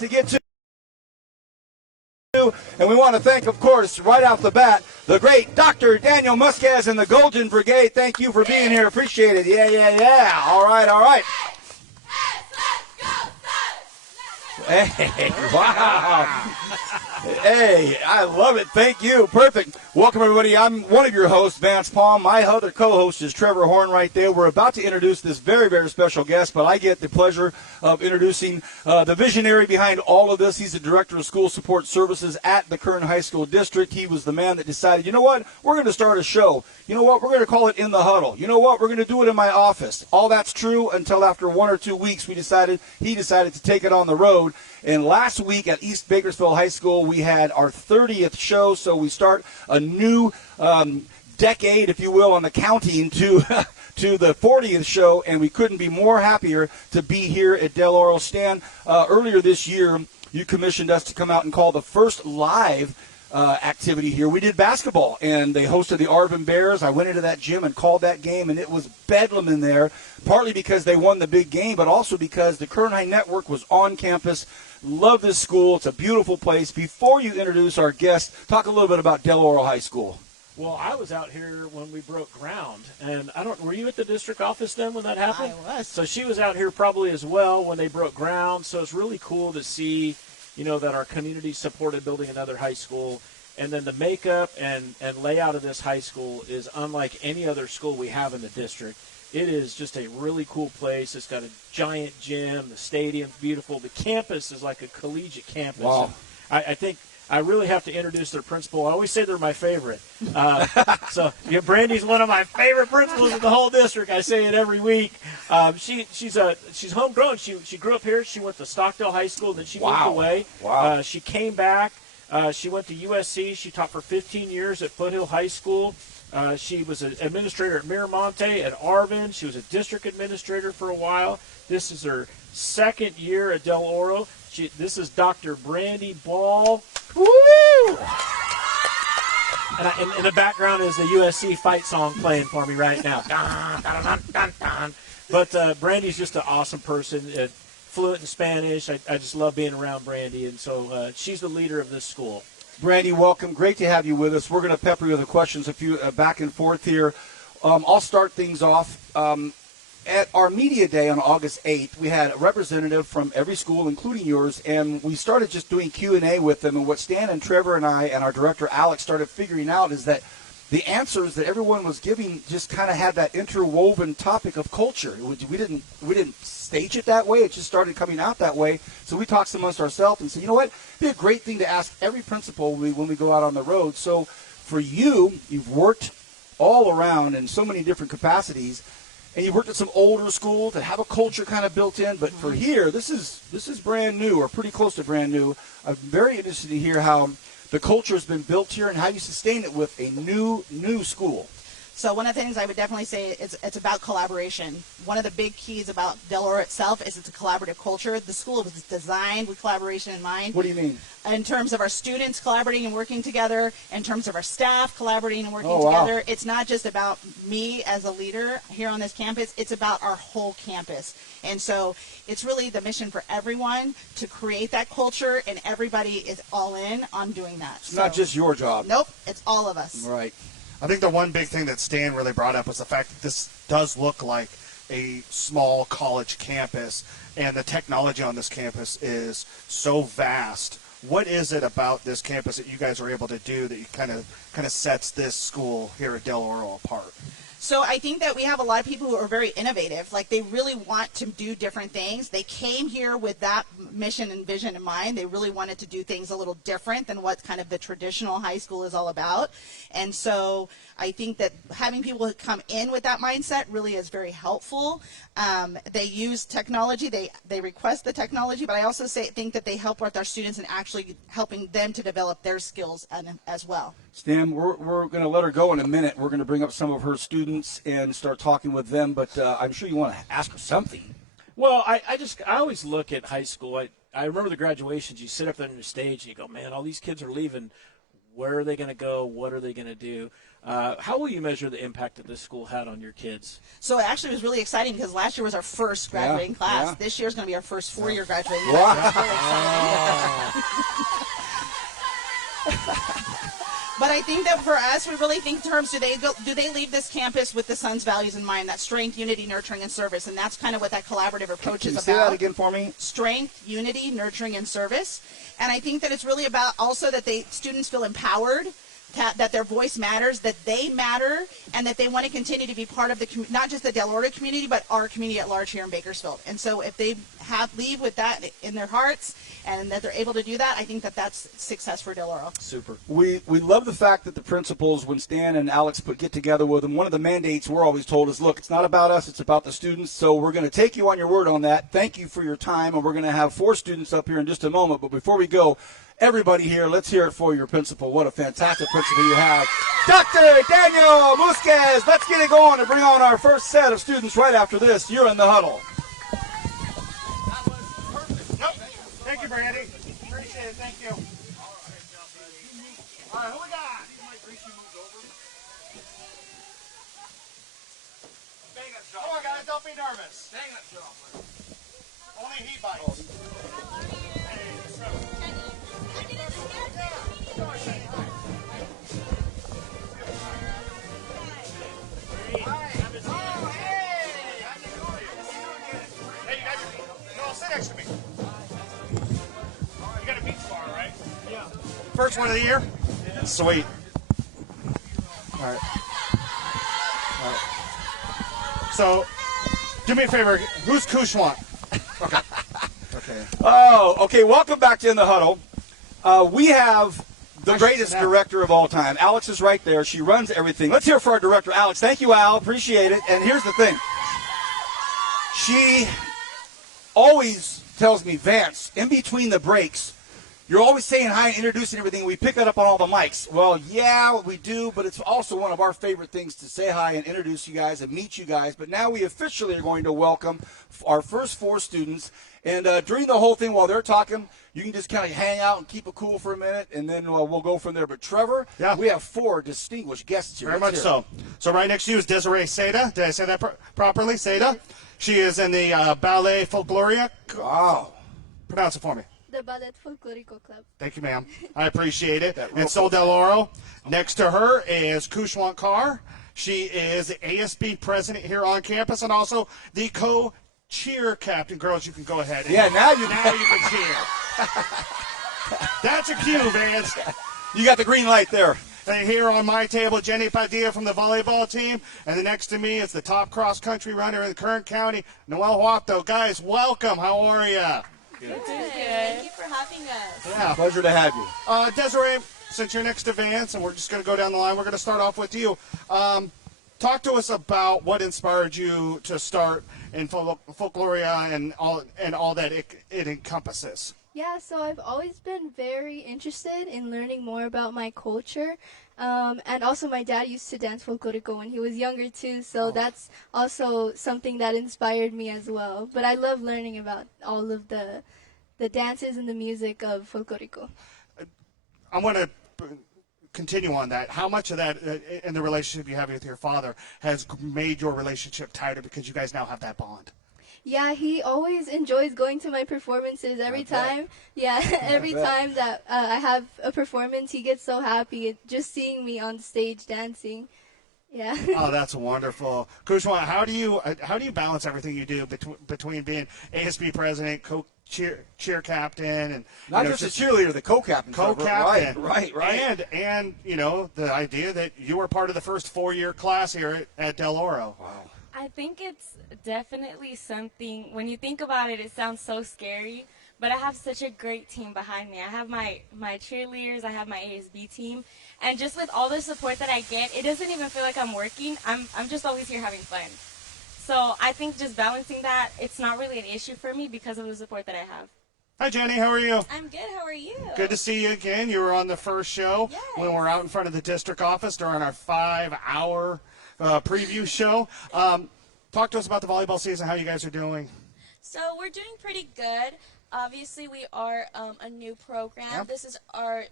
to get to. And we want to thank, of course, right off the bat, the great Dr. Daniel Muscaz and the Golden Brigade. Thank you for being here. Appreciate it. Yeah. All right. Hey, wow. Hey, I love it. Thank you. Perfect. Welcome, everybody. I'm one of your hosts, Vance Palm. My other co-host is Trevor Horn right there. We're about to introduce this very, very special guest, but I get the pleasure of introducing the visionary behind all of this. He's the Director of School Support Services at the Kern High School District. He was the man that decided, you know what, we're going to start a show. You know what, we're going to call it In the Huddle. You know what, we're going to do it in my office. All that's true until after 1 or 2 weeks he decided to take it on the road. And last week at East Bakersfield High School, we had our 30th show, so we start a new decade, if you will, on the counting to to the 40th show, and we couldn't be more happier to be here at Del Oro. Stan, earlier this year, you commissioned us to come out and call the first live activity here. We did basketball, and they hosted the Arvin Bears. I went into that gym and called that game, and it was bedlam in there, partly because they won the big game, but also because the Kern High Network was on campus. Love this school. It's a beautiful place. Before you introduce our guest, talk a little bit about Del Oro High School. Well, I was out here when we broke ground, and were you at the district office then when that happened? I was. So she was out here probably as well when they broke ground, so it's really cool to see, that our community supported building another high school, and then the makeup and layout of this high school is unlike any other school we have in the district. It is just a really cool place. It's got a giant gym. The stadium's beautiful. The campus is like a collegiate campus. Wow. I think I really have to introduce their principal. I always say they're my favorite. Brandi's one of my favorite principals in the whole district. I say it every week. She's homegrown. She grew up here. She went to Stockdale High School, then she moved away. Wow. She came back. She went to USC. She taught for 15 years at Foothill High School. She was an administrator at Miramonte, at Arvin. She was a district administrator for a while. This is her second year at Del Oro. This is Dr. Brandi Ball. Woo! And in the background is the USC fight song playing for me right now. Dun, dun, dun, dun, dun. But Brandi's just an awesome person, fluent in Spanish. I just love being around Brandi, and so she's the leader of this school. Brandi, welcome. Great to have you with us. We're going to pepper you with the questions a few back and forth here. I'll start things off. At our media day on August 8th, we had a representative from every school, including yours, and we started just doing Q&A with them. And what Stan and Trevor and I and our director Alex started figuring out is that the answers that everyone was giving just kind of had that interwoven topic of culture. We didn't stage it that way. It just started coming out that way. So we talked amongst ourselves and said, you know what? It'd be a great thing to ask every principal when we go out on the road. So for you, you've worked all around in so many different capacities, and you've worked at some older schools that have a culture kind of built in. But for here, this is brand new, or pretty close to brand new. I'm very interested to hear how the culture has been built here and how you sustain it with a new school. So one of the things I would definitely say is it's about collaboration. One of the big keys about Del Oro itself is it's a collaborative culture. The school was designed with collaboration in mind. What do you mean? In terms of our students collaborating and working together, in terms of our staff collaborating and working wow. together. It's not just about me as a leader here on this campus. It's about our whole campus. And so it's really the mission for everyone to create that culture, and everybody is all in on doing that. It's not just your job. Nope, it's all of us. Right. I think the one big thing that Stan really brought up was the fact that this does look like a small college campus, and the technology on this campus is so vast. What is it about this campus that you guys are able to do that you kind of sets this school here at Del Oro apart? So I think that we have a lot of people who are very innovative. Like, they really want to do different things. They came here with that mission and vision in mind. They really wanted to do things a little different than what kind of the traditional high school is all about. And so I think that having people who come in with that mindset really is very helpful. They use technology. They request the technology, but I also think that they help with our students and actually helping them to develop their skills as well. Stan, we're going to let her go in a minute. We're going to bring up some of her students and start talking with them, but I'm sure you want to ask her something. Well, I always look at high school. I remember the graduations. You sit up there on the stage and you go, man, all these kids are leaving. Where are they going to go? What are they going to do? How will you measure the impact that this school had on your kids? So it actually was really exciting because last year was our first graduating class. Yeah. This year is going to be our first four-year graduating Wow. class. It's really exciting. But I think that for us, we really think in terms, do they leave this campus with the Suns' values in mind, that strength, unity, nurturing, and service? And that's kind of what that collaborative approach is about. Say that again for me? Strength, unity, nurturing, and service. And I think that it's really about also that students feel empowered, that their voice matters, that they matter, and that they want to continue to be part of the not just the Del Oro community, but our community at large here in Bakersfield. And so if they leave with that in their hearts and that they're able to do that, I think that that's success for Del Oro. Super. We love the fact that the principals, when Stan and Alex get together with them, one of the mandates we're always told is, look, it's not about us, it's about the students. So we're going to take you on your word on that. Thank you for your time, and we're going to have 4 students up here in just a moment. But before we go, everybody here, let's hear it for your principal. What a fantastic principal you have. Dr. Daniel Musquez, let's get it going and bring on our first set of students right after this. You're in the huddle. That was perfect. Yep. Thank you, Brandi. Appreciate it. Thank you. All right, who we got? Come on, guys, don't be nervous. Only he bites. Next to me. You got a beach bar, right? Yeah. First one of the year? Yeah. Sweet. All right. So, do me a favor. Who's Khushwant? Okay. Okay. Oh, okay. Welcome back to In the Huddle. We have the greatest director of all time. Alex is right there. She runs everything. Let's hear it for our director, Alex. Thank you, Al. Appreciate it. And here's the thing. She always tells me, Vance, in between the breaks, you're always saying hi and introducing everything. We pick it up on all the mics. Well, yeah, we do, but it's also one of our favorite things to say hi and introduce you guys and meet you guys. But now we officially are going to welcome our first 4 students. And during the whole thing, while they're talking, you can just kind of hang out and keep it cool for a minute, and then we'll go from there. But, Trevor, we have 4 distinguished guests here. Very much so. So right next to you is Desiree Seda. Did I say that properly? Seda? She is in the Ballet Folklórico. Wow. Pronounce it for me. The Ballet Folklórico Club. Thank you, ma'am. I appreciate it. And so Del Oro. Next to her is Khushwant Kaur. She is the ASB president here on campus and also the co-cheer captain. Girls, you can go ahead. Now you can cheer. That's a cue, Vance. You got the green light there. And here on my table, Jenny Padilla from the volleyball team. And then next to me is the top cross-country runner in Kern County, Noel Huato. Guys, welcome. How are you? Good. Thank you for having us. Yeah. Pleasure to have you. Desiree, since you're next to Vance, and we're just going to go down the line, we're going to start off with you. Talk to us about what inspired you to start in Folklórico and all that it encompasses. Yeah, so I've always been very interested in learning more about my culture. And also my dad used to dance Folklórico when he was younger too, so that's also something that inspired me as well. But I love learning about all of the dances and the music of Folklórico. I want to continue on that. How much of that in the relationship you have with your father has made your relationship tighter because you guys now have that bond? Yeah, he always enjoys going to my performances every time. Yeah, every time that I have a performance, he gets so happy just seeing me on stage dancing. Yeah. Oh, that's wonderful. Khushwant, how do you balance everything you do between being ASB president, cheer captain, and not just a cheerleader, the co-captain. Right. And the idea that you were part of the first 4-year class here at Del Oro. Wow. I think it's definitely something, when you think about it, it sounds so scary, but I have such a great team behind me. I have my cheerleaders, I have my ASB team, and just with all the support that I get, it doesn't even feel like I'm working. I'm just always here having fun. So I think just balancing that, it's not really an issue for me because of the support that I have. Hi, Jenny. How are you? I'm good. How are you? Good to see you again. You were on the first show when we were out in front of the district office during our 5-hour preview show. Talk to us about the volleyball season, how you guys are doing. So we're doing pretty good. Obviously, we are a new program. Yep. This is our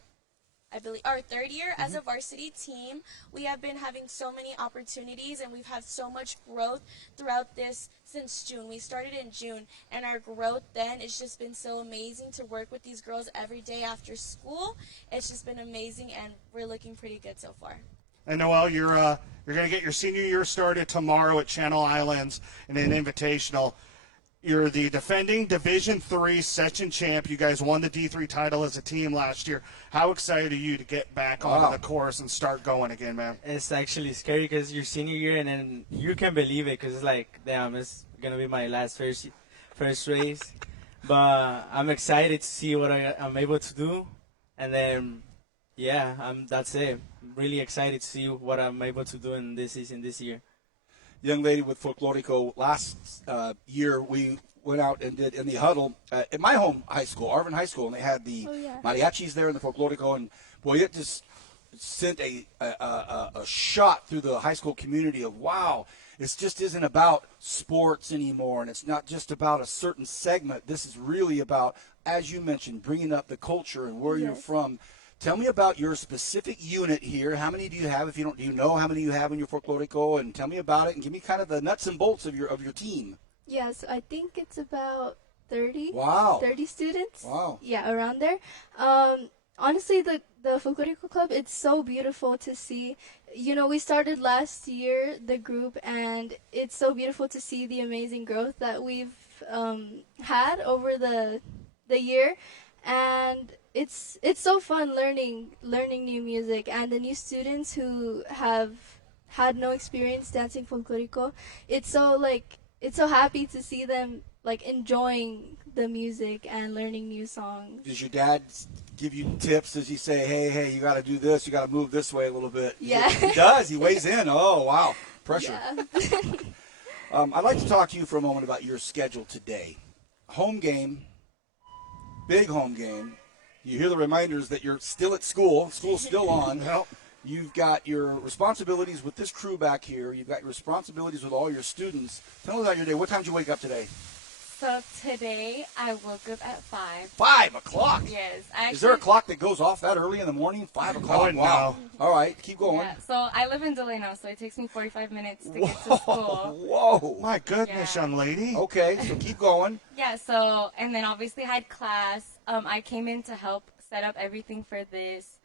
I believe, our third year as a varsity team. We have been having so many opportunities, and we've had so much growth throughout this since June. We started in June, and our growth then, it's just been so amazing to work with these girls every day after school. It's just been amazing, and we're looking pretty good so far. And Noel, you're going to get your senior year started tomorrow at Channel Islands in an invitational. You're the defending Division III section champ. You guys won the D3 title as a team last year. How excited are you to get back onto the course and start going again, man? It's actually scary because your senior year, and then you can believe it because it's like, damn, it's going to be my last first race. But I'm excited to see what I'm able to do. And then, yeah, that's it. I'm really excited to see what I'm able to do in this season this year. Young lady with Folklórico, last year we went out and did in the Huddle at my home high school, Arvin High School, and they had the mariachis there in the Folklórico, and boy, it just sent a shot through the high school community of, wow, it just isn't about sports anymore, and it's not just about a certain segment. This is really about, as you mentioned, bringing up the culture and where you're from. Tell me about your specific unit here. How many do you have? Do you know how many you have in your Folklórico? And tell me about it, and give me kind of the nuts and bolts of your team. Yeah, so I think it's about 30. Wow. 30 students. Wow. Yeah, around there. Honestly, the Folklórico Club, it's so beautiful to see. You know, we started last year, the group, and it's so beautiful to see the amazing growth that we've had over the year. And it's so fun learning new music, and the new students who have had no experience dancing Folklórico, it's so happy to see them like enjoying the music and learning new songs. Does your dad give you tips? Does he say, hey, you got to do this, you got to move this way a little bit? Yeah. He does. He weighs in. Oh, wow. Pressure. Yeah. I'd like to talk to you for a moment about your schedule today. Home game, big home game. You hear the reminders that you're still at school. School's still on. You've got your responsibilities with this crew back here. You've got your responsibilities with all your students. Tell us about your day. What time did you wake up today? So today I woke up at 5. 5 o'clock? Yes. Is there a clock that goes off that early in the morning? 5 o'clock? Wow. All right, keep going. Yeah, so I live in Delano, so it takes me 45 minutes to get to school. Whoa. My goodness, Yeah. young lady. Okay, so keep going. Yeah, so, and then obviously I had class. I came in to help set up everything for this.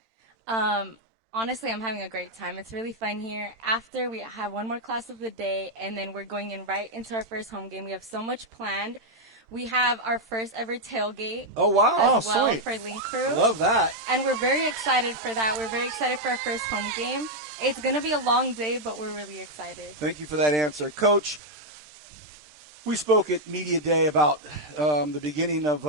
Honestly, I'm having a great time. It's really fun here. After, we have one more class of the day, and then we're going in right into our first home game. We have so much planned. We have our first ever tailgate. Oh, wow. As well sweet. for Link Crew. Love that. And we're very excited for that. We're very excited for our first home game. It's going to be a long day, but we're really excited. Thank you for that answer. Coach, we spoke at Media Day about the beginning of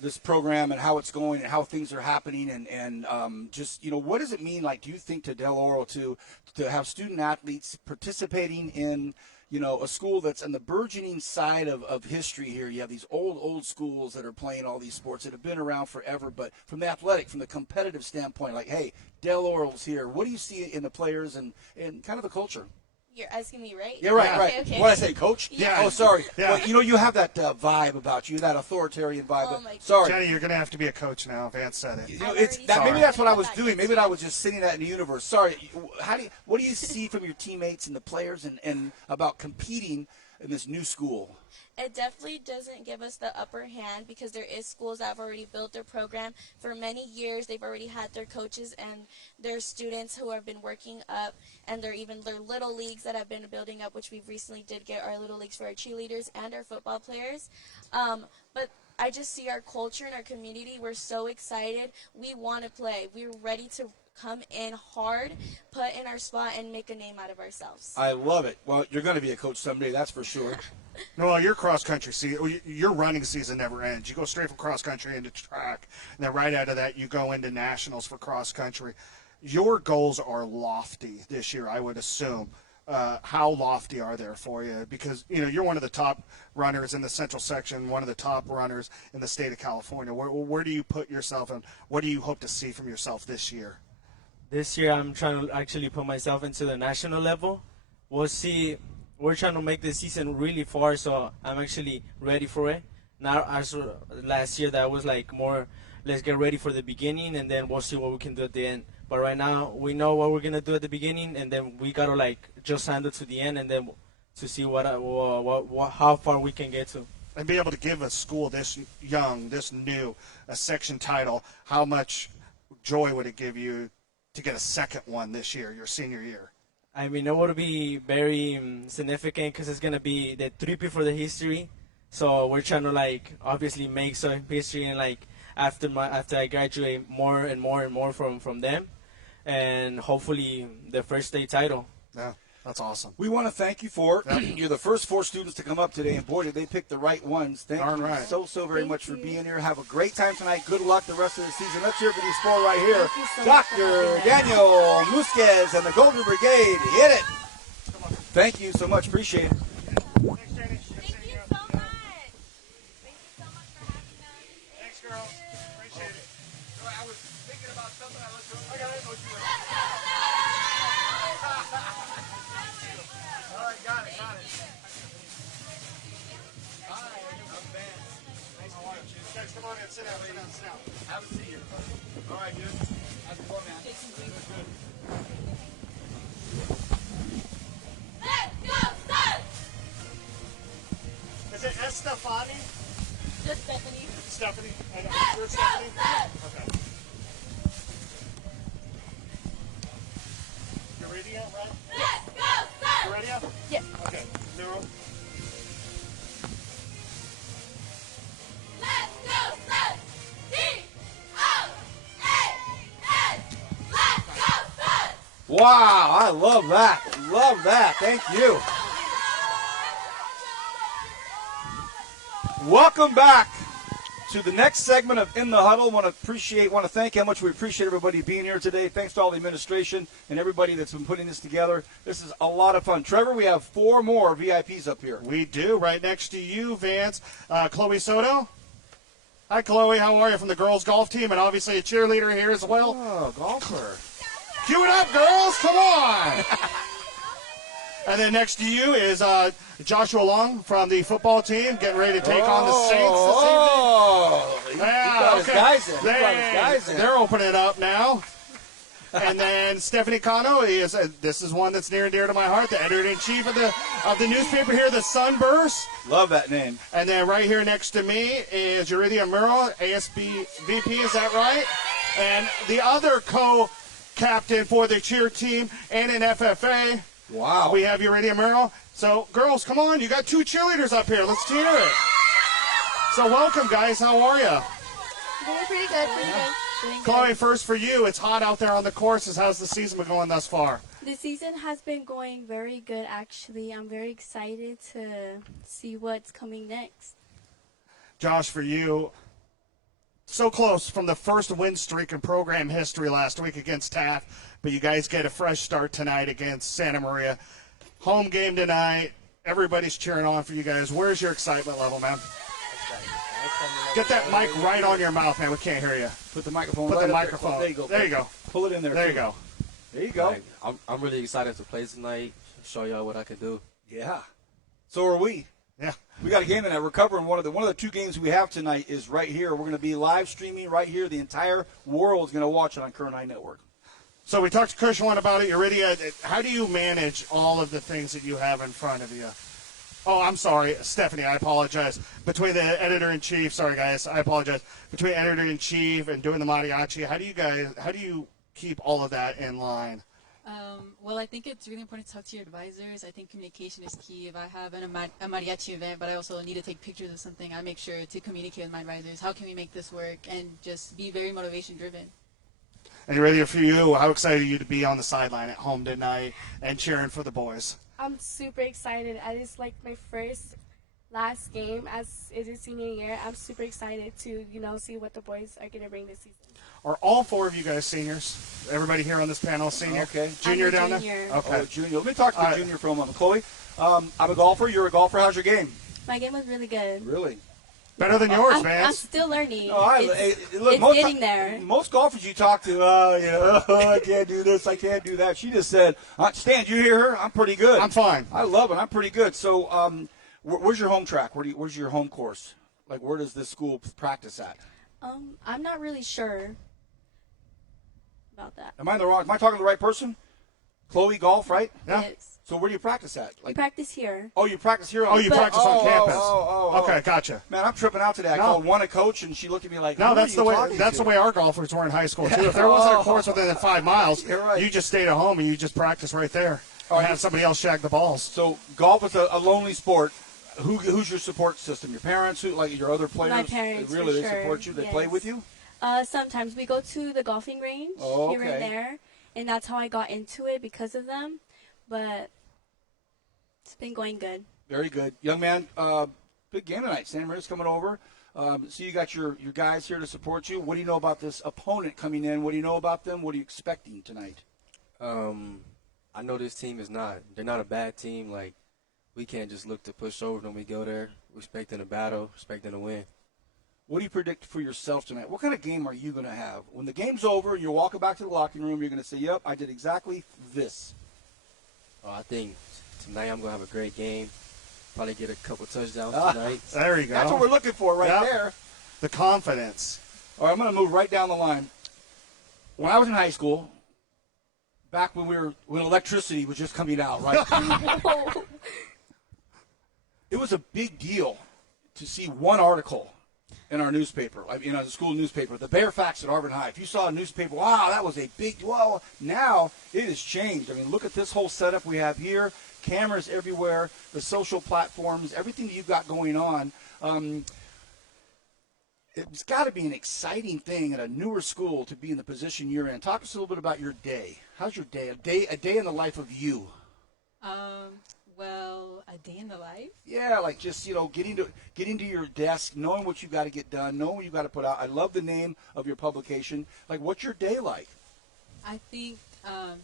this program and how it's going and how things are happening and just, what does it mean, like, do you think, to Del Oro to have student athletes participating in, a school that's on the burgeoning side of history here? You have these old schools that are playing all these sports that have been around forever, but from the athletic, from the competitive standpoint, like, hey, Del Oro's here. What do you see in the players and kind of the culture? You're asking me, right? Yeah, right. Okay. What did I say, Coach? Yeah. Oh, sorry. Yeah. Well, you have that vibe about you, that authoritarian vibe. Oh, my God. Sorry. Jenny, you're going to have to be a coach now. Vance said it. Maybe that's what I was Sorry. doing. Maybe I was just sitting that in the universe. Sorry. What do you see from your teammates and the players and about competing in this new school? It definitely doesn't give us the upper hand because there is schools that have already built their program for many years. They've already had their coaches and their students who have been working up, and their little leagues that have been building up, which we recently did get our little leagues for our cheerleaders and our football players. But I just see our culture and our community. We're so excited. We want to play. We're ready to come in hard, put in our spot, and make a name out of ourselves. I love it. Well, you're going to be a coach someday, that's for sure. Noel, your cross country season, your running season never ends. You go straight from cross country into track, and then right out of that, you go into nationals for cross country. Your goals are lofty this year, I would assume. How lofty are there for you? Because you're one of the top runners in the Central section, one of the top runners in the state of California. Where do you put yourself, and what do you hope to see from yourself this year? This year, I'm trying to actually put myself into the national level. We'll see. We're trying to make the season really far, so I'm actually ready for it. Not as last year, that was like more let's get ready for the beginning, and then we'll see what we can do at the end. But right now, we know what we're gonna do at the beginning, and then we gotta like just handle to the end, and then to see what how far we can get to. And be able to give a school this young, this new, a section title, how much joy would it give you to get a second one this year, your senior year? I mean, it would be very significant because it's gonna be the 3P for the history. So we're trying to like obviously make some history, and like after I graduate, more and more and more from them, and hopefully the first state title. Yeah. That's awesome. We want to thank you for you're the first 4 students to come up today, and boy, did they pick the right ones. Thank Darn you right. so very Thank much for you. being here. Have a great time tonight. Good luck the rest of the season. Let's hear for these 4 right here. Thank you so much for Dr. having us. Daniel Musquez and the Golden Brigade. Hit it. Thank you so much. Appreciate it. Thank you so much. Thank you so much for having us. Thanks, girls. Appreciate it. I was thinking about something. I looked over. All right, got it. Hi, I'm Vance. Nice to meet you. Guys, come on in. Sit down. Have a seat here. All right, dude. How's it going, man? Good. Let's go, Suns! Is it Estefany? Just Stephanie. Stephanie? I know. Let's You're go, Stephanie? Suns! Okay. Yurida, right? Let's go, Suns! Yurida? Yes. Okay. Muro? Let's go, Suns! D-O-H-S! Let's go, Suns! Wow, I love that. Love that. Thank you. Welcome back to the next segment of In the Huddle. Want to thank how much we appreciate everybody being here today. Thanks to all the administration and everybody that's been putting this together. This is a lot of fun. Trevor, we have 4 more VIPs up here. We do. Right next to you, Vance. Kloe Soto. Hi, Kloe. How are you? From the girls' golf team, and obviously a cheerleader here as well. Oh, golfer. Cue it up, girls. Come on. And then next to you is Joshua Long from the football team, getting ready to take on the Saints this evening. Oh, he brought his guys in. He brought his guys in. They're opening it up now. And then Estefany Cano is this is one that's near and dear to my heart, the editor-in-chief of the newspaper here, the Sunburst. Love that name. And then right here next to me is Yurida Muro, ASB VP, is that right? And the other co-captain for the cheer team and an FFA. Wow. We have Yurida Muro. So, girls, come on. You got 2 cheerleaders up here. Let's hear it. So, welcome, guys. How are you? Doing pretty good. Doing good. Kloe, first for you. It's hot out there on the courses. How's the season been going thus far? The season has been going very good, actually. I'm very excited to see what's coming next. Josh, for you, so close from the first win streak in program history last week against Taft, but you guys get a fresh start tonight against Santa Maria. Home game tonight. Everybody's cheering on for you guys. Where's your excitement level, man? Get that mic right on your mouth, man. We can't hear you. Put the microphone Put right the up microphone. There you go. There you go. Pull it in there. There too. you go. There you go. Like, I'm really excited to play tonight, show y'all what I can do. Yeah. So are we. Yeah. We got a game tonight. We're covering one of the 2 games we have tonight is right here. We're going to be live streaming right here. The entire world is going to watch it on Kern Network. So we talked to Khushwant about it. Yurida, how do you manage all of the things that you have in front of you? Oh, I'm sorry, Estefany, I apologize. Between the editor-in-chief, sorry guys, I apologize. Between editor-in-chief and doing the mariachi, how do you keep all of that in line? Well, I think it's really important to talk to your advisors. I think communication is key. If I have a mariachi event, but I also need to take pictures of something, I make sure to communicate with my advisors. How can we make this work? And just be very motivation-driven. And ready for you, how excited are you to be on the sideline at home tonight and cheering for the boys? I'm super excited. It's like my last game as is his senior year. I'm super excited to, see what the boys are going to bring this season. Are all 4 of you guys seniors? Everybody here on this panel senior? Okay. Junior I'm a down junior. there? Okay. Oh, junior. Let me talk to the junior for a moment. Chloe, I'm a golfer. You're a golfer. How's your game? My game was really good. Really? Better than yours, I'm Vance. still learning. No, It's most getting there. Most golfers you talk to, I can't do this, I can't do that. She just said, Stan, did you hear her? I'm pretty good. I'm fine. I love it. I'm pretty good. So, where's your home track? Where's your home course? Like, where does this school practice at? I'm not really sure about that. Am I in the wrong? Am I talking to the right person? Kloe golf, right? Yeah. Yes. So where do you practice at? We practice here. Oh, you practice here? Oh, you practice on campus. Oh. Okay, gotcha. Man, I'm tripping out today. I No. called one a coach, and she looked at me like, No, who that's are the you way. talking That's to? the way our golfers were in high school too. If there wasn't a course within 5 miles, You're right. you just stayed at home and you just practiced right there, or have somebody else shag the balls. So golf is a lonely sport. Who's your support system? Your parents? Who, like your other players? My parents, Really, for they sure. support you. They Yes. play with you. Sometimes we go to the golfing range Oh, here okay. and there, and that's how I got into it because of them. But it's been going good. Very good, young man. Big game tonight. Santa Maria's coming over. So you got your guys here to support you. What do you know about this opponent coming in? What do you know about them? What are you expecting tonight? I know this team they're not a bad team. Like, we can't just look to push over them. We go there, expecting a battle, expecting to win. What do you predict for yourself tonight? What kind of game are you going to have? When the game's over, you're walking back to the locker room, you're going to say, yep, I did exactly this. Oh, I think tonight I'm going to have a great game. Probably get a couple touchdowns tonight. There you go. That's what we're looking for right Yep. there. The confidence. All right, I'm going to move right down the line. When I was in high school, back when electricity was just coming out, right? It was a big deal to see one article in our newspaper, the school newspaper, the Bear Facts at Auburn High. If you saw a newspaper, wow, that was a big, well, now it has changed. I mean, look at this whole setup we have here, cameras everywhere, the social platforms, everything that you've got going on. It's got to be an exciting thing at a newer school to be in the position you're in. Talk to us a little bit about your day. How's your day? A day in the life of you. Well, a day in the life. Yeah, like just, getting to your desk, knowing what you got to get done, knowing what you got to put out. I love the name of your publication. Like, what's your day like? I think,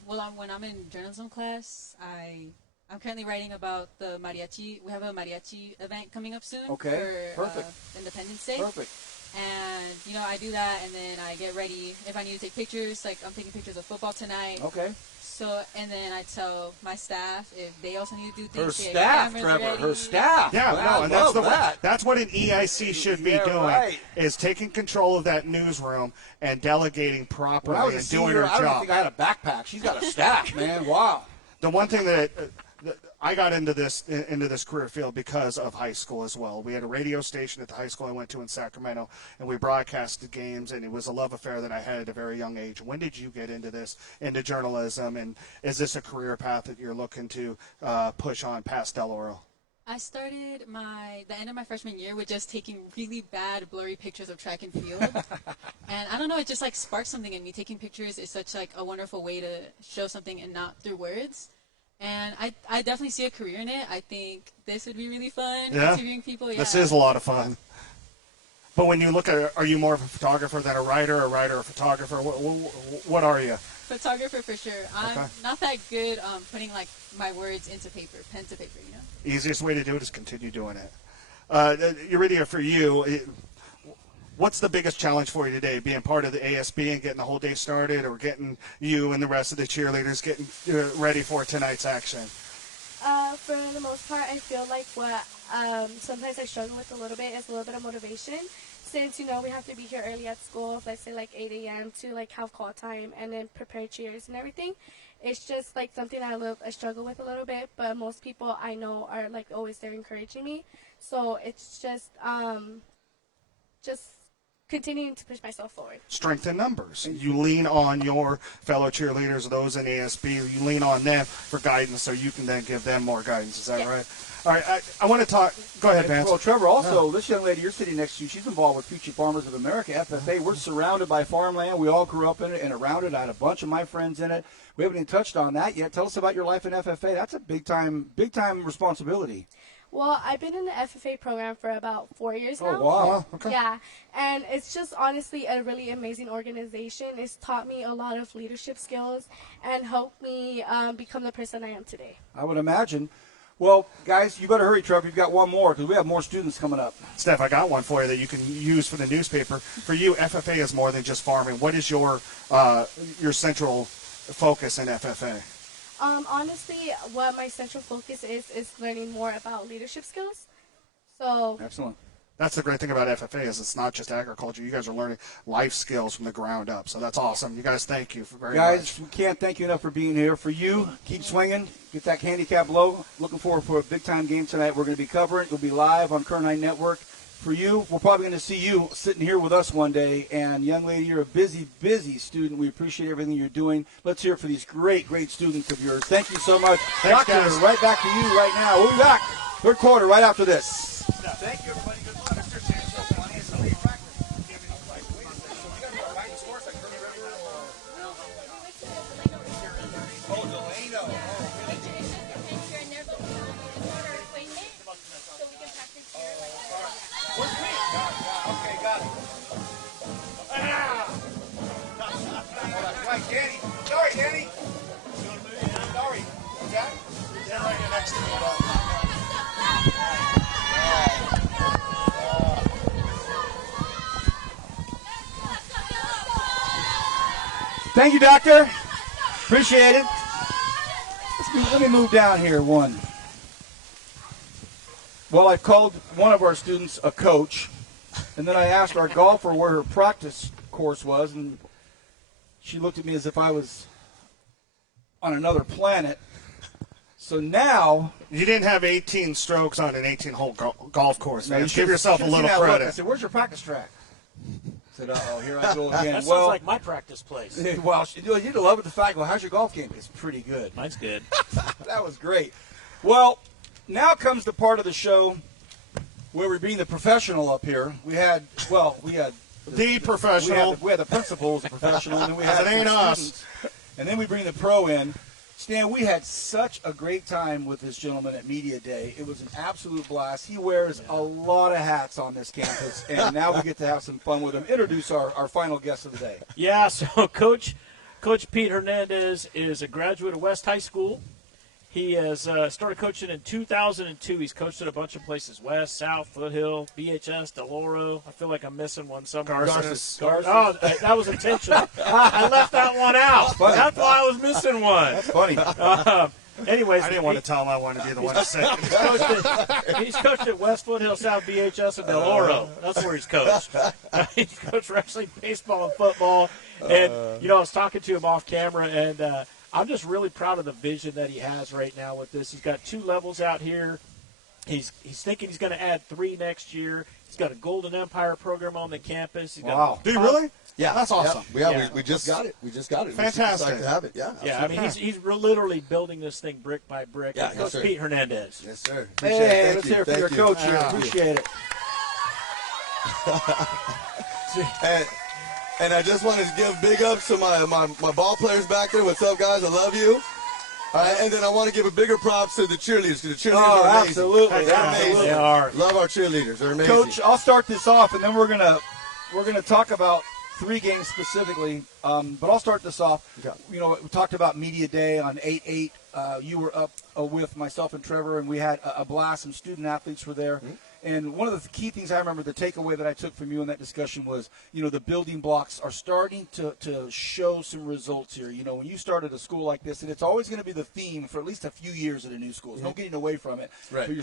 when I'm in journalism class, I'm currently writing about the mariachi. We have a mariachi event coming up soon. Okay, for perfect. Independence Day. Perfect. And, I do that, and then I get ready. If I need to take pictures, like I'm taking pictures of football tonight. Okay. So, and then I tell my staff if they also need to do things. Her they have staff, cameras Trevor. ready. Her staff. Yeah, Wow, and I love that's that's what an EIC should be Yeah, doing, right. is taking control of that newsroom and delegating properly When I was a and doing senior, her I don't job. think I had a backpack. She's got a staff, man. Wow. The one thing that I got into this career field because of high school as well. We had a radio station at the high school I went to in Sacramento, and we broadcasted games, and it was a love affair that I had at a very young age. When did you get into journalism, and is this a career path that you're looking to push on past Del Oro? I started the end of my freshman year with just taking really bad, blurry pictures of track and field. And I don't know, it just like sparked something in me. Taking pictures is such like a wonderful way to show something and not through words. And I definitely see a career in it. I think this would be really fun. Yeah, Interviewing people. Yeah. This is a lot of fun. But when you look at it, are you more of a photographer than a writer, a photographer? What are you? Photographer for sure. I'm Okay. not that good putting like my words into paper, pen to paper, Easiest way to do it is continue doing it. Yurida, for you, what's the biggest challenge for you today? Being part of the ASB and getting the whole day started, or getting you and the rest of the cheerleaders getting ready for tonight's action? For the most part, I feel like what sometimes I struggle with a little bit is a little bit of motivation. Since, we have to be here early at school, let's say like 8 a.m. to like have call time and then prepare cheers and everything. It's just like something I struggle with a little bit, but most people I know are like always there encouraging me. So it's just continuing to push myself forward. Strength in numbers. You lean on your fellow cheerleaders, those in ASB, you lean on them for guidance so you can then give them more guidance. Is that Yes. right? All right, I want to talk. Go ahead, Vance. Well, Trevor, also, this young lady you're sitting next to, she's involved with Future Farmers of America, FFA. We're surrounded by farmland. We all grew up in it and around it. I had a bunch of my friends in it. We haven't even touched on that yet. Tell us about your life in FFA. That's a big time responsibility. Well, I've been in the FFA program for about 4 years now. Oh, wow. Okay. Yeah, and it's just honestly a really amazing organization. It's taught me a lot of leadership skills and helped me become the person I am today. I would imagine. Well, guys, you better hurry, Trevor. You've got one more because we have more students coming up. Steph, I got one for you that you can use for the newspaper. For you, FFA is more than just farming. What is your central focus in FFA? Honestly, what my central focus is learning more about leadership skills. So Excellent. That's the great thing about FFA is it's not just agriculture. You guys are learning life skills from the ground up. So that's awesome. You guys, thank you very much. Guys, we can't thank you enough for being here. For you, keep swinging. Get that handicap low. Looking forward for a big-time game tonight. We're going to be covering it. It'll be live on Kern 9 Network. For you, we're probably going to see you sitting here with us one day. And, young lady, you're a busy, busy student. We appreciate everything you're doing. Let's hear it for these great, great students of yours. Thank you so much. Thanks, Doctor, guys. right back to you right now. We'll be back. Third quarter right after this. Thank you, everybody. Good luck. Okay, got it. Right, Danny. Sorry, Danny. Sorry. Okay? Stand right here next to me. Thank you, Doctor. Appreciate it. Let me move down here one. Well, I called one of our students a coach, and then I asked our golfer where her practice course was, and she looked at me as if I was on another planet. So now... You didn't have 18 strokes on an 18-hole golf course, man. you Give yourself a little look. credit. I said, where's your practice track? I said, uh-oh, here I go again. That sounds like my practice place. Well, you'd love it the fact, well, how's your golf game? It's pretty good. Mine's good. That was great. Well, now comes the part of the show where we're being the professional up here. We had The professional. We had the principal as a professional, and then we had It ain't some us. students. And then we bring the pro in. Stan, we had such a great time with this gentleman at Media Day. It was an absolute blast. He wears a lot of hats on this campus, and now we get to have some fun with him. Introduce our final guest of the day. Yeah, so Coach Pete Hernandez is a graduate of West High School. He has started coaching in 2002. He's coached at a bunch of places: West, South, Foothill, BHS, Deloro. I feel like I'm missing one somewhere. Garces. Oh, that was intentional. I left that one out. That's why I was missing one. That's funny. Anyways, I didn't want to tell him I wanted to be the one to say it. He's coached at West Foothill, South BHS, and Deloro. That's where he's coached. He's coached wrestling, baseball, and football. And, I was talking to him off camera, and I'm just really proud of the vision that he has right now with this. He's got 2 levels out here. He's thinking he's going to add 3 next year. He's got a Golden Empire program on the campus. He's got Wow. Do you really? Yeah, That's awesome. Yeah, we just got it. We just got it. Fantastic. We're excited to have it. Yeah. Yeah, I mean, he's literally building this thing brick by brick. Yeah, Coach yes, sir. Pete Hernandez. Yes, sir. Hey, let's hear it for your coach here. Yeah. Appreciate it. And I just wanted to give big ups to my ball players back there. What's up, guys? I love you. All right, and then I want to give a bigger props to the cheerleaders, because the cheerleaders are amazing. Absolutely. They're Absolutely. amazing. They are. Love our cheerleaders. They're amazing. Coach, I'll start this off, and then we're gonna talk about 3 games specifically. But I'll start this off. Okay. We talked about Media Day on 8/8. You were up with myself and Trevor, and we had a blast. Some student athletes were there. Mm-hmm. And one of the key things I remember, the takeaway that I took from you in that discussion was, the building blocks are starting to show some results here. When you start at a school like this, and it's always going to be the theme for at least a few years at a new school. There's no getting away from it. Right. But you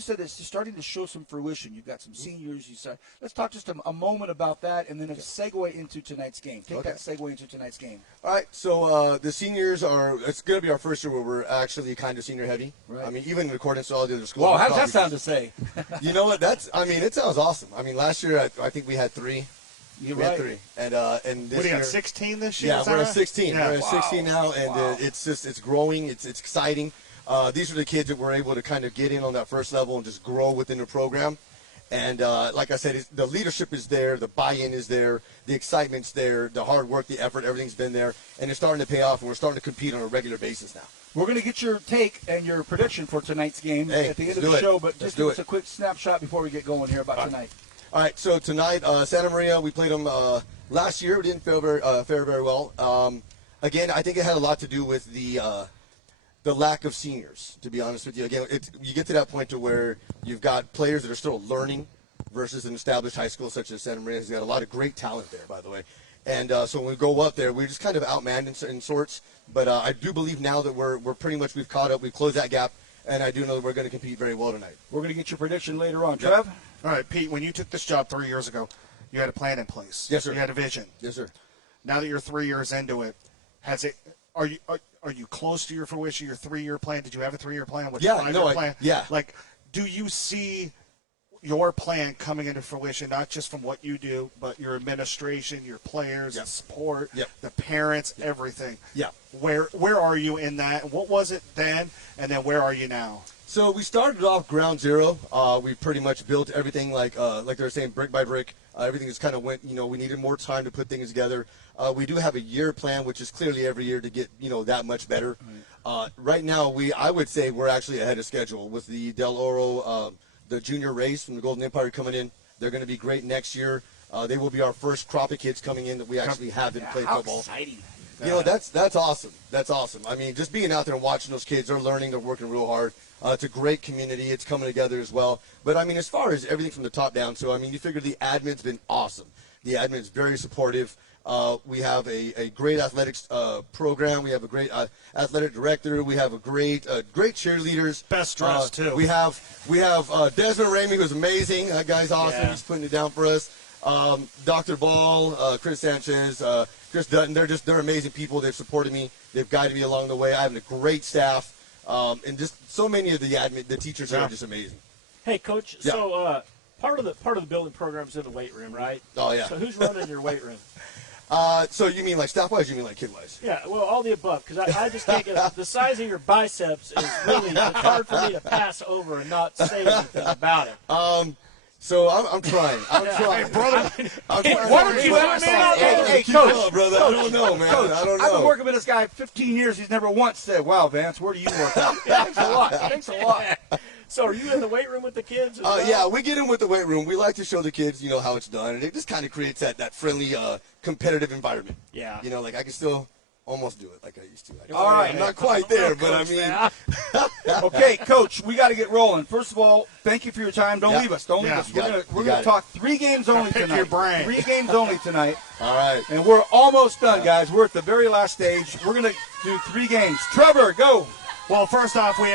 said it's starting to show some fruition. You've got some seniors. You said, let's talk just a moment about that, and then a segue into tonight's game. Take that segue into tonight's game. All right, so the seniors it's going to be our first year where we're actually kind of senior heavy. Right. I mean, even in accordance to all the other schools. Well, how does that sound to say? You know what? It sounds awesome. I mean, last year I think we had 3. You're We had right. 3. And this What do you year, got, 16 this year? yeah, Is that we're at right? 16. Yeah. We're at 16 now, and Wow. it's growing. It's exciting. These are the kids that we're able to kind of get in on that first level and just grow within the program. And like I said, the leadership is there, the buy-in is there, the excitement's there, the hard work, the effort, everything's been there, and it's starting to pay off, and we're starting to compete on a regular basis now. We're going to get your take and your prediction for tonight's game Hey, at the end let's of the do it. show, but Let's just do give us it. a quick snapshot before we get going here about tonight. All right, so tonight, Santa Maria, we played them last year. We didn't fare very well. Again, I think it had a lot to do with the lack of seniors, to be honest with you. Again, you get to that point to where you've got players that are still learning versus an established high school such as Santa Maria. Has got a lot of great talent there, by the way. And so when we go up there, we're just kind of outmanned in sorts. But I do believe now that we're pretty much, we've caught up, we've closed that gap, and I do know that we're going to compete very well tonight. We're going to get your prediction later on. Trev? All right, Pete, when you took this job 3 years ago, you had a plan in place. Yes, sir. You had a vision. Yes, sir. Now that you're 3 years into it, are you close to your fruition, your 3-year plan? Did you have a 3-year plan? What's your 5-year plan? Yeah. Like, do you see your plan coming into fruition, not just from what you do, but your administration, your players, the support, the parents, everything? Yeah. Where are you in that? What was it then, and then where are you now? So we started off ground zero. We pretty much built everything like they were saying, brick by brick. Everything just kind of went, we needed more time to put things together. We do have a year plan, which is clearly every year to get, that much better. Right now, I would say we're actually ahead of schedule with the Del Oro, the junior race from the Golden Empire coming in. They're going to be great next year. They will be our first crop of kids coming in that we actually have that play football. How exciting. That's awesome. That's awesome. I mean, just being out there and watching those kids, they're learning, they're working real hard. It's a great community. It's coming together as well. But, I mean, as far as everything from the top down, so, I mean, you figure the admin's been awesome. The admin's very supportive. We have a great athletics program. We have a great athletic director. We have a great cheerleaders. Best dressed, too. We have Desmond Ramey, who's amazing. That guy's awesome. Yeah. He's putting it down for us. Dr. Ball, Chris Sanchez, Chris Dutton. They're amazing people. They've supported me. They've guided me along the way. I have a great staff. And just so many of the teachers here are just amazing. Hey, Coach. Yeah. So part of the building program's in the weight room, right? Oh yeah. So who's running your weight room? So you mean like staff-wise, you mean like kid-wise? Yeah, well, all the above, because I just can't get the size of your biceps is really it's hard for me to pass over and not say anything about it. So I'm trying. Hey, brother. Why don't you let me know? Hey, Coach, brother. I don't know, man. Coach, I don't know. I've been working with this guy 15 years. He's never once said, "Wow, Vance, where do you work out?" Thanks a lot. Thanks a lot. So are you in the weight room with the kids? As well? Yeah, we get in with the weight room. We like to show the kids, how it's done, and it just kind of creates that friendly, competitive environment. Yeah. Like I can still almost do it like I used to. All right. I'm not quite there, but I mean. Okay, Coach, we got to get rolling. First of all, thank you for your time. Don't leave us. Don't leave us. We're gonna talk 3 games only tonight. Your brain. 3 games only tonight. All right. And we're almost done, guys. We're at the very last stage. We're gonna do 3 games. Trevor, go. Well, first off, we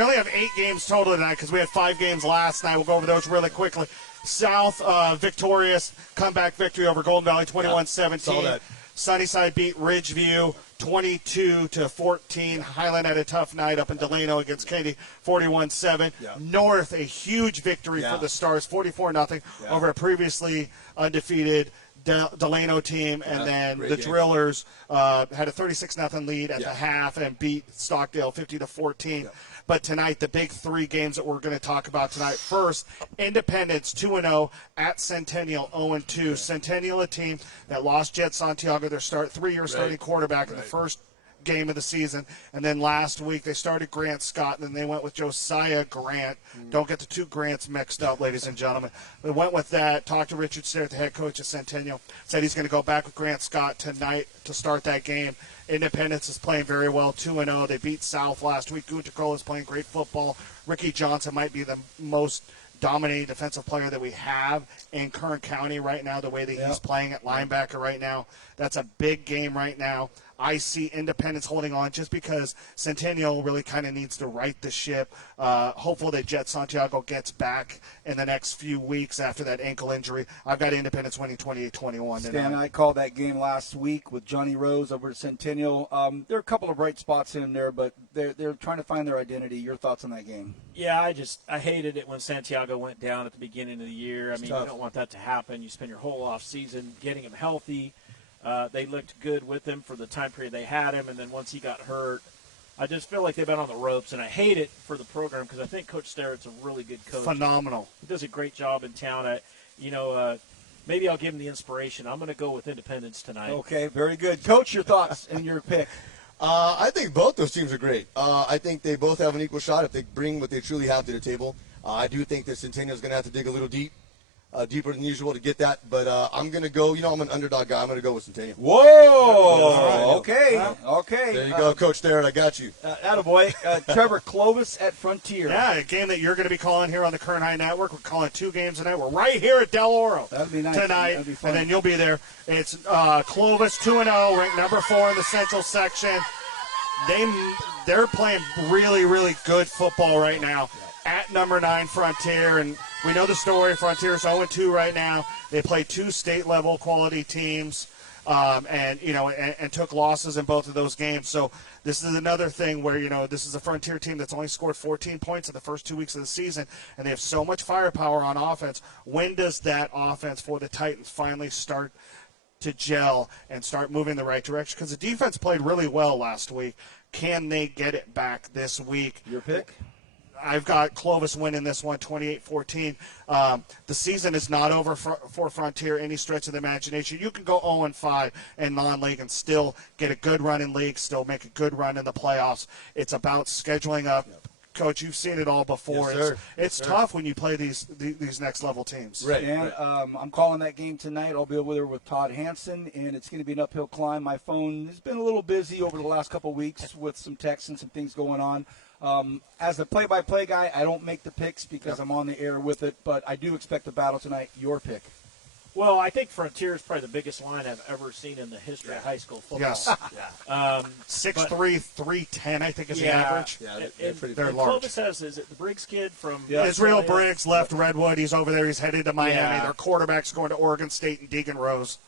only have 8 games total tonight because we had 5 games last night. We'll go over those really quickly. South victorious comeback victory over Golden Valley, 21-17. Sunnyside beat Ridgeview 22-14. Highland had a tough night up in Delano against Katy, 41-7. Yeah. North, a huge victory for the Stars, 44-0 over a previously undefeated Delano team, and then the game. Drillers had a 36-0 lead at the half and beat Stockdale 50-14. Yeah. But tonight, the big 3 games that we're going to talk about tonight. First, Independence 2-0 at Centennial 0-2. Centennial, a team that lost Jet Santiago, their 3-year starting quarterback in the first game of the season, and then last week they started Grant Scott, and then they went with Josiah Grant. Don't get the 2 Grants mixed up, ladies and gentlemen. They went with that. Talked to Richard Sterrett, the head coach of Centennial. Said he's going to go back with Grant Scott tonight to start that game. Independence is playing very well, 2-0. They beat South last week. Gunter is playing great football. Ricky Johnson might be the most dominating defensive player that we have in Kern County right now, the way that he's playing at linebacker right now. That's a big game right now. I see Independence holding on just because Centennial really kind of needs to right the ship. Hopefully that Jet Santiago gets back in the next few weeks after that ankle injury. I've got Independence winning 28-21. Stan, I called that game last week with Johnny Rose over at Centennial. There are a couple of bright spots in there, but they're trying to find their identity. Your thoughts on that game? Yeah, I hated it when Santiago went down at the beginning of the year. It's tough. tough. You don't want that to happen. You spend your whole off season getting him healthy. They looked good with him for the time period they had him, and then once he got hurt, I just feel like they've been on the ropes, and I hate it for the program because I think Coach Sterrett's a really good coach. Phenomenal. He does a great job in town. Maybe I'll give him the inspiration. I'm going to go with Independence tonight. Okay, very good. Coach, your thoughts and your pick. I think both those teams are great. I think they both have an equal shot if they bring what they truly have to the table. I do think that Centennial's going to have to dig a little deeper than usual to get that, but I'm going to go, I'm an underdog guy. I'm going to go with Centennial. Whoa! Okay. There you go, Coach Sterrett. I got you. Attaboy. Trevor, Clovis at Frontier. Yeah, a game that you're going to be calling here on the Kern High Network. We're calling 2 games tonight. We're right here at Del Oro That'd be nice. tonight, That'd be fun. and then you'll be there. It's Clovis 2-0, ranked number 4 in the Central section. They're playing really, really good football right now at number 9 Frontier, and We know the story. Frontier's 0-2 right now. They play 2 state-level quality teams, and took losses in both of those games. So this is another thing where, this is a Frontier team that's only scored 14 points in the first 2 weeks of the season, and they have so much firepower on offense. When does that offense for the Titans finally start to gel and start moving in the right direction? Because the defense played really well last week. Can they get it back this week? Your pick? I've got Clovis winning this one, 28-14. The season is not over for Frontier any stretch of the imagination. You can go 0-5 in non-league and still get a good run in league, still make a good run in the playoffs. It's about scheduling up. Coach, you've seen it all before. Yes, sir. It's tough when you play these next-level teams. Right. And I'm calling that game tonight. I'll be over there with Todd Hansen, and it's going to be an uphill climb. My phone has been a little busy over the last couple of weeks with some texts and some things going on. As the play-by-play guy, I don't make the picks because I'm on the air with it, but I do expect the battle tonight. Your pick. Well, I think Frontier is probably the biggest line I've ever seen in the history of high school football. Yes. 6'3", 310, I think is the Yeah. average. Yeah, They're and large. Clovis has, is it the Briggs kid from Israel Australia? Briggs left Redwood. He's over there. He's headed to Miami. Yeah. Their quarterback's going to Oregon State and Deacon Rose.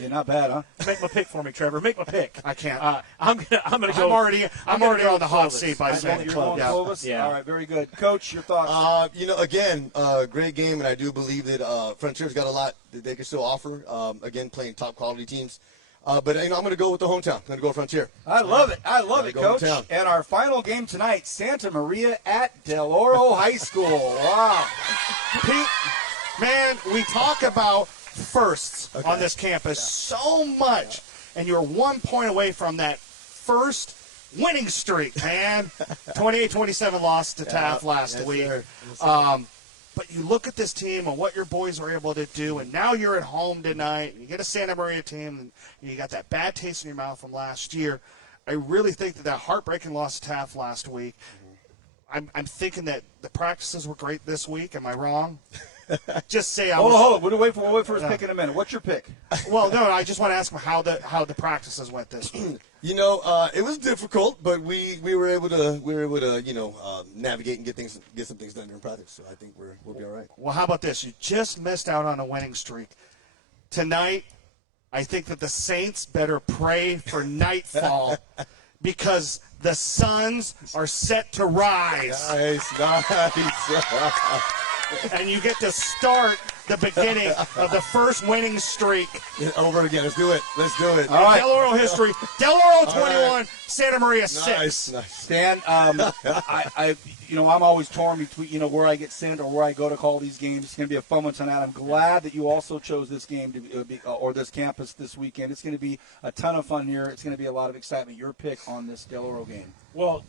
Yeah, not bad, huh? Make my pick for me, Trevor. Make my pick. I can't. I'm gonna go. I'm already on the hot seat by Clovis. saying You're going yeah. Clovis? Yeah. All right, very good. Coach, your thoughts? Again, great game, and I do believe that Frontier's got a lot that they can still offer. Again, playing top quality teams. But I'm going to go with the hometown. I'm going to go Frontier. I love it. I love it, Go Coach. hometown. And our final game tonight, Santa Maria at Del Oro High School. Wow. Pete, man, we talk about firsts on this campus so much, and you're 1 point away from that first winning streak, man. 28-27 loss to Taft last week. Sir. Yes, sir. But you look at this team and what your boys were able to do, and now you're at home tonight, and you get a Santa Maria team, and you got that bad taste in your mouth from last year. I really think that heartbreaking loss to Taft last week, I'm thinking that the practices were great this week. Am I wrong? Just say Hold on. We'll wait for his pick in a minute. What's your pick? Well, no, I just want to ask him how the practices went this week. It was difficult, but we were able to navigate and get some things done during practice. So I think we'll be all right. Well, how about this? You just missed out on a winning streak. Tonight, I think that the Saints better pray for nightfall because the suns are set to rise. Nice. And you get to start the beginning of the first winning streak. Over again. Let's do it. All right. Del Oro history. Del Oro 21, Santa Maria 6. Nice. Dan, I'm always torn between, where I get sent or where I go to call these games. It's going to be a fun one tonight. I'm glad that you also chose this game to be, or this campus this weekend. It's going to be a ton of fun here. It's going to be a lot of excitement. Your pick on this Del Oro game. Well,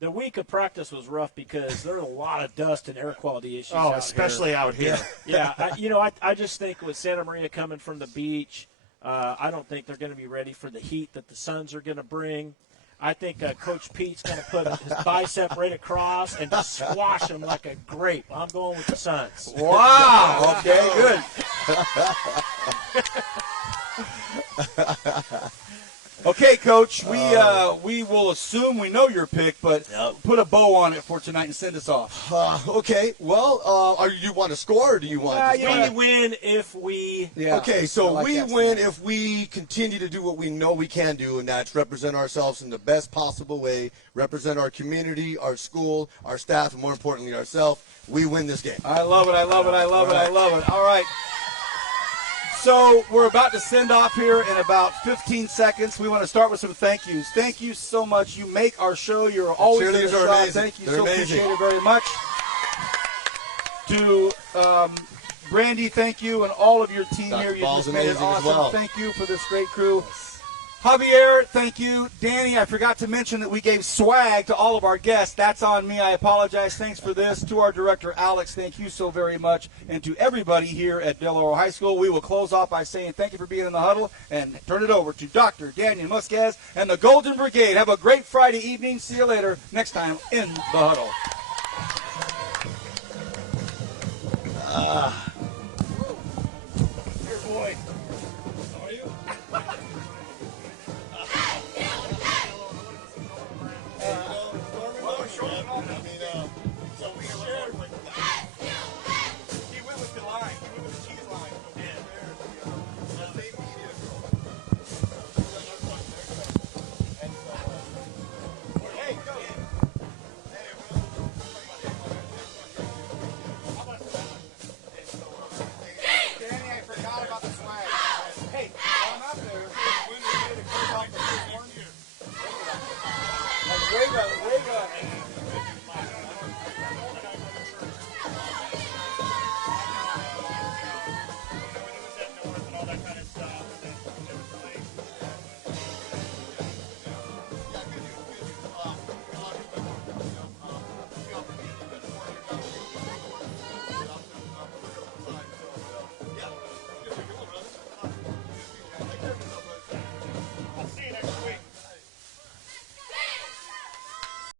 the week of practice was rough because there are a lot of dust and air quality issues. Oh, especially out here. Yeah, I just think with Santa Maria coming from the beach, I don't think they're going to be ready for the heat that the Suns are going to bring. I think Coach Pete's going to put his bicep right across and just squash him like a grape. I'm going with the Suns. Wow. Okay, good. Okay, Coach, we will assume we know your pick, but put a bow on it for tonight and send us off. Okay. Well, you want to score or do you want We win if we... Yeah. Okay, so like we that win style. if we continue to do what we know we can do, and that's represent ourselves in the best possible way, represent our community, our school, our staff, and more importantly, ourselves. We win this game. I love it. I love it. I love it. I love it. All right. So we're about to send off here in about 15 seconds. We want to start with some thank yous. Thank you so much. You make our show. You're always in the cheerleaders are shot. amazing. Thank you. They're so amazing. appreciate it very much. To Brandi, thank you, and all of your team Dr. here. You Ball's just made it amazing as awesome. well. Thank you for this great crew. Javier, thank you. Danny, I forgot to mention that we gave swag to all of our guests. That's on me. I apologize. Thanks for this. To our director, Alex, thank you so very much. And to everybody here at Del Oro High School, we will close off by saying thank you for being in the huddle and turn it over to Dr. Daniel Musquez and the Golden Brigade. Have a great Friday evening. See you later next time in the huddle.